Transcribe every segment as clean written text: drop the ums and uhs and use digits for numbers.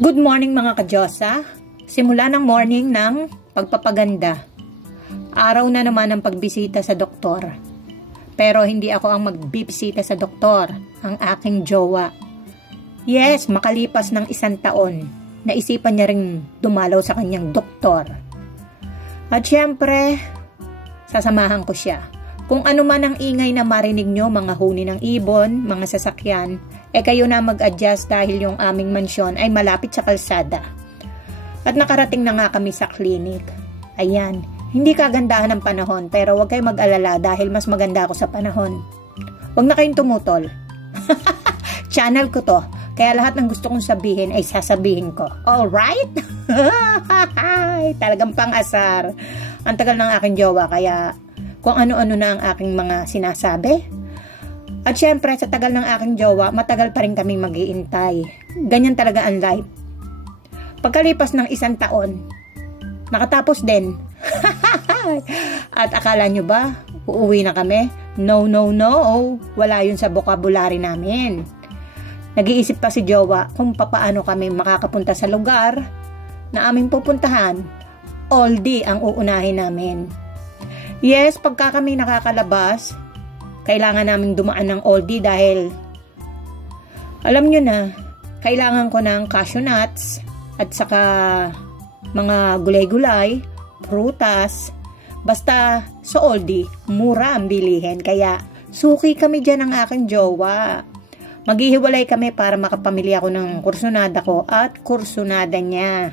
Good morning mga kadyosa. Simula ng morning ng pagpapaganda. Araw na naman ang pagbisita sa doktor. Pero hindi ako ang magbibisita sa doktor, ang aking jowa. Yes, makalipas ng 1 taon, naisipan niya ring dumalaw sa kanyang doktor. At syempre, sasamahan ko siya. Kung ano man ang ingay na marinig nyo, mga huni ng ibon, mga sasakyan, kayo na mag-adjust dahil yung aming mansyon ay malapit sa kalsada. At nakarating na nga kami sa klinik. Ayan, hindi kagandahan ng panahon pero huwag kayong mag-alala dahil mas maganda ako sa panahon. Huwag na kayong tumutol. Channel ko to, kaya lahat ng gusto kong sabihin ay sasabihin ko. Alright? Talagang pang-asar. Ang tagal ng aking jowa kaya kung ano-ano na ang aking mga sinasabi. At syempre, sa tagal ng aking jowa, matagal pa rin kaming mag-iintay. Ganyan talaga ang life. Pagkalipas ng 1 taon, nakatapos din. At akala nyo ba, uuwi na kami? No, no, no. Wala yun sa vocabulary namin. Nag-iisip pa si jowa kung papaano kami makakapunta sa lugar na aming pupuntahan. Oldie ang uunahin namin. Yes, pagka kami nakakalabas, kailangan naming dumaan ng oldie dahil alam nyo na, kailangan ko ng cashew nuts at saka mga gulay-gulay, prutas. Basta sa oldie, mura ang bilihin. Kaya suki kami dyan ng aking jowa. Maghihiwalay kami para makapamili ako ng kursunada ko at kursunada niya.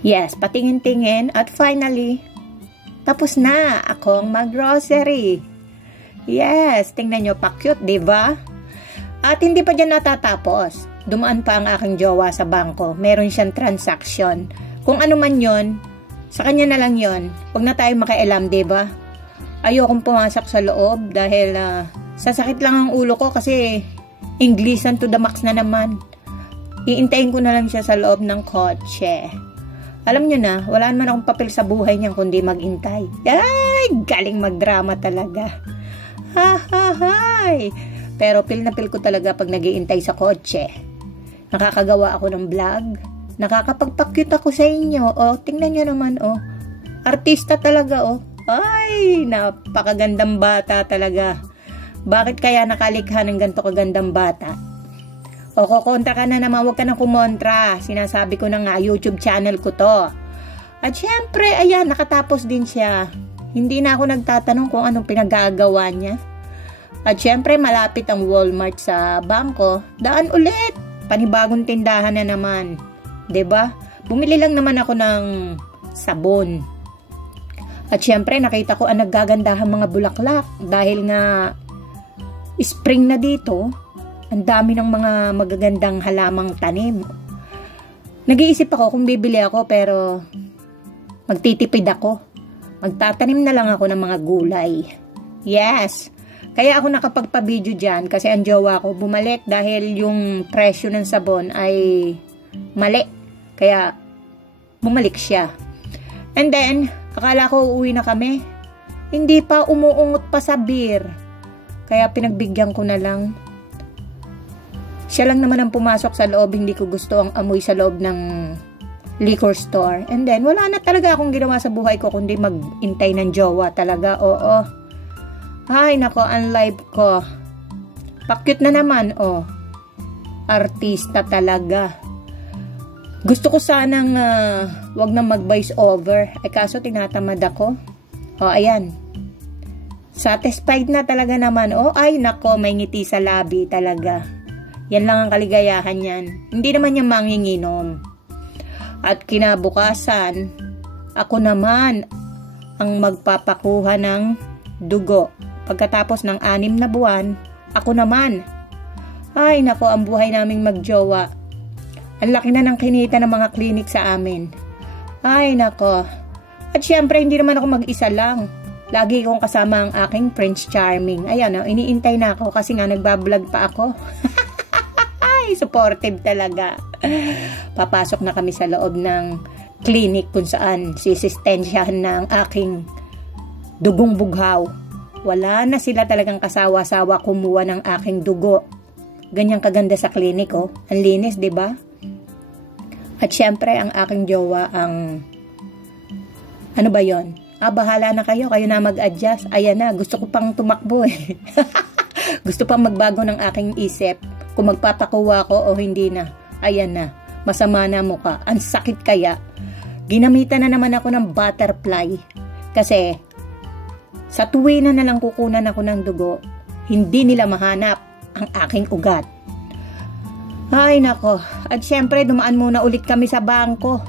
Yes, patingin-tingin at finally, tapos na akong mag-grocery. Yes, tingnan nyo, pa-cute, diba? At hindi pa dyan natatapos. Dumaan pa ang aking jowa sa bangko. Meron siyang transaction. Kung ano man yon, sa kanya na lang yon. Huwag na tayo makialam, diba? Ayokong pumasok sa loob dahil sasakit lang ang ulo ko kasi Englishan to the max na naman. Iintayin ko na lang siya sa loob ng kotse. Alam nyo na, wala naman akong papel sa buhay niyan kundi mag-intay. Ay, galing magdrama talaga. Ha. Pero pil na pil ko talaga pag nag-iintay sa kotse. Nakakagawa ako ng vlog. Nakakapagpa-cute ako sa inyo. O, tingnan nyo naman, o. Artista talaga, o. Ay, napakagandang bata talaga. Bakit kaya nakalikha ng ganito kagandang bata? O, kukontra ka na naman, huwag ka na kumontra. Sinasabi ko na nga, YouTube channel ko to. At syempre, ayan, nakatapos din siya. Hindi na ako nagtatanong kung anong pinagagawa niya. At syempre, malapit ang Walmart sa bangko. Daan ulit. Panibagong tindahan na naman. 'Di ba? Bumili lang naman ako ng sabon. At syempre, nakita ko ang naggagandahan mga bulaklak. Dahil nga, spring na dito, ang dami ng mga magagandang halamang tanim. Nag-iisip ako kung bibili ako pero magtitipid ako. Magtatanim na lang ako ng mga gulay. Yes. Kaya ako nakapagpa-video dyan kasi ang jowa ko bumalik dahil yung presyo ng sabon ay mali. Kaya bumalik siya. And then, akala ko uuwi na kami. Hindi pa, umuungot pa sa beer. Kaya pinagbigyan ko na lang. Siya lang naman ang pumasok sa loob. Hindi ko gusto ang amoy sa loob ng liquor store. And then, wala na talaga akong ginawa sa buhay ko kundi mag-intay ng jowa talaga. Oo. Ay, nako, ang live ko. Pa-cute na naman, oh. Artista talaga. Gusto ko sanang wag na mag-voice over. Kaso tinatamad ako. Oh, ayan. Satisfied na talaga naman. Oh, ay, nako, may ngiti sa labi talaga. Yan lang ang kaligayahan yan. Hindi naman yung manginginom. At kinabukasan, ako naman ang magpapakuha ng dugo. Pagkatapos ng 6 na buwan, ako naman. Ay, nako, ang buhay naming magjowa. Ang laki na ng kinita ng mga klinik sa amin. Ay, nako. At syempre, hindi naman ako mag-isa lang. Lagi kong kasama ang aking Prince Charming. Ayan, iniintay na ako kasi nga nagbablog pa ako. Ay, supportive talaga. Papasok na kami sa loob ng clinic kung saan sisistensyahan na ang aking dugong bughaw. Wala na sila talagang kasawa-sawa kumuha ng aking dugo. Ganyang kaganda sa klinik, oh. Ang linis, 'di ba? At syempre, ang aking jowa ang, ano ba yon? Bahala na kayo na mag-adjust. Ayan na, gusto ko pang tumakbo eh. Gusto pang magbago ng aking isip. Kung magpapakuha ko o hindi na. Ayan na, masama na mukha. Ang sakit kaya. Ginamitan na naman ako ng butterfly. Kasi, sa tuwi na nalang kukunan ako ng dugo, hindi nila mahanap ang aking ugat. Ay nako, at syempre dumaan muna ulit kami sa bangko.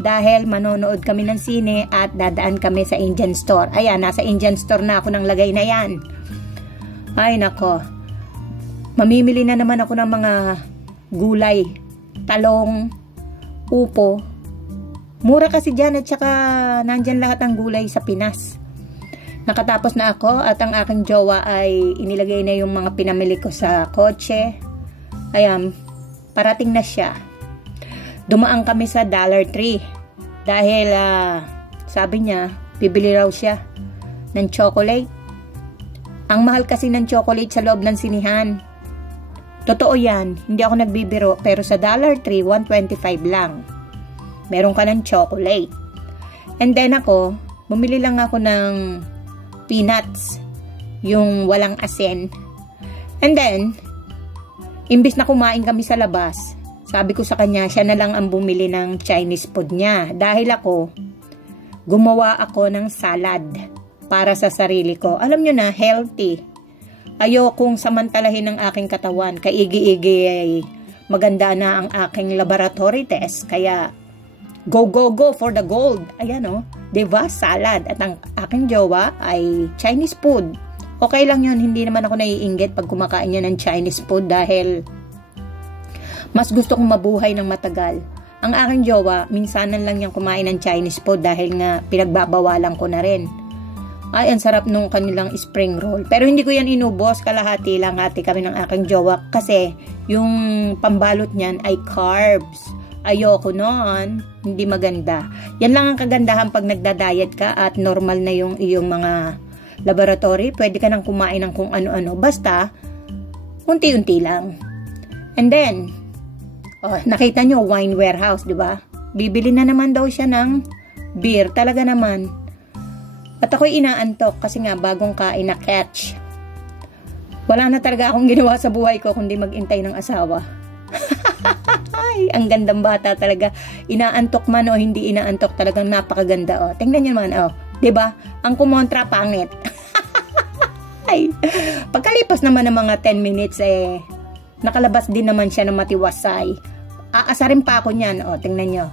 Dahil manonood kami ng sine at dadaan kami sa Indian store. Ayan, nasa Indian store na ako ng lagay na yan. Ay nako, mamimili na naman ako ng mga gulay, talong, upo. Mura kasi dyan at saka nandyan lahat ng gulay sa Pinas. Nakatapos na ako at ang aking jowa ay inilagay na yung mga pinamili ko sa kotse. Ayan, parating na siya. Dumaan kami sa Dollar Tree dahil sabi niya, bibili raw siya ng chocolate. Ang mahal kasi ng chocolate sa loob ng sinihan. Totoo yan, hindi ako nagbibiro, pero sa Dollar Tree, 125 lang. Meron ka ng chocolate. And then ako, bumili lang ako ng peanuts, yung walang asin. And then, imbis na kumain kami sa labas, sabi ko sa kanya, siya na lang ang bumili ng Chinese food niya. Dahil ako, gumawa ako ng salad para sa sarili ko. Alam nyo na, healthy. Ayokong samantalahin ng aking katawan. Kaigi-igi ay maganda na ang aking laboratory test. Kaya, go, go, go for the gold. Ayan o, diba? Salad. At ang aking jowa ay Chinese food. Okay lang yun, hindi naman ako naiinggit pag kumakain niya ng Chinese food dahil mas gusto kong mabuhay ng matagal. Ang aking jowa, minsanan lang niyang kumain ng Chinese food dahil nga pinagbabawalan ko na rin. Ay, ang sarap nung kanilang spring roll. Pero hindi ko yan inubos, kalahati lang hati kami ng aking jowa kasi yung pambalot niyan ay carbs. Ayoko noon, hindi maganda. Yan lang ang kagandahan pag nagda-diet ka at normal na yung iyong mga laboratory. Pwede ka nang kumain ng kung ano-ano. Basta, unti-unti lang. And then, nakita nyo, wine warehouse, di ba? Bibili na naman daw siya ng beer. Talaga naman. At ako'y inaantok kasi nga bagong kain na catch. Wala na talaga akong ginawa sa buhay ko kundi mag-intay ng asawa. Ay, ang gandang bata talaga. Inaantok man o hindi inaantok, talagang napakaganda. Tingnan nyo naman, di ba? Ang kumontra, pangit. Ay, pagkalipas naman ng mga 10 minutes, nakalabas din naman siya ng matiwasay. Aasarin pa ako niyan. Tingnan nyo.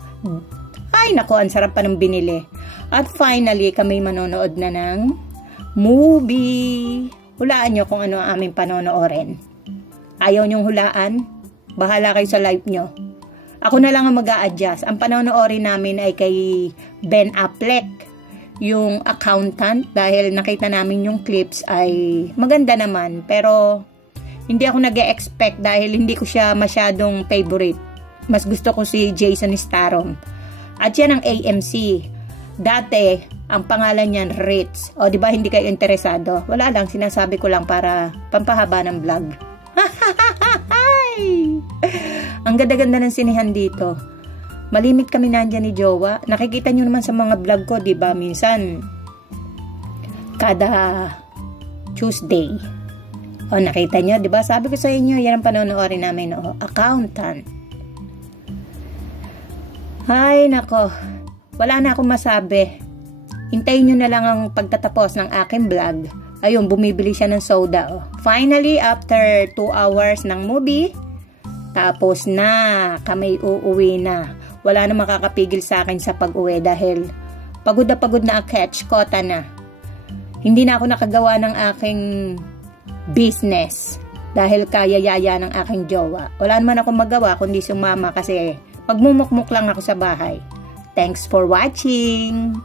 Ay, naku, ang sarap pa ng binili. At finally, kami manonood na ng movie. Hulaan nyo kung ano ang aming panonoorin. Ayaw nyong hulaan? Bahala kayo sa life nyo. Ako na lang ang mag-a-adjust. Ang panonoorin namin ay kay Ben Affleck, yung accountant, dahil nakita namin yung clips ay maganda naman. Pero hindi ako nag-e-expect dahil hindi ko siya masyadong favorite. Mas gusto ko si Jason Statham. At yan ang AMC. Dati, ang pangalan niyan Ritz. Di ba hindi kayo interesado? Wala lang, sinasabi ko lang para pampahaba ng vlog. Ang ganda-ganda ng sinihan dito. Malimit kami nandyan ni Jowa. Nakikita nyo naman sa mga vlog ko, di ba? Minsan, kada Tuesday. Nakita nyo, di ba? Sabi ko sa inyo, yan ang panonoorin namin. Accountant. Ay, nako. Wala na akong masabi. Hintayin nyo na lang ang pagtatapos ng aking vlog. Ayun, bumibili siya ng soda. Finally, after 2 hours ng movie, tapos na, kami uuwi na. Wala na makakapigil sa akin sa pag-uwi dahil pagod na catch, kota na. Hindi na ako nakagawa ng aking business dahil kaya-yaya ng aking jowa. Wala naman akong magawa kundi sumama kasi magmumukmuk lang ako sa bahay. Thanks for watching!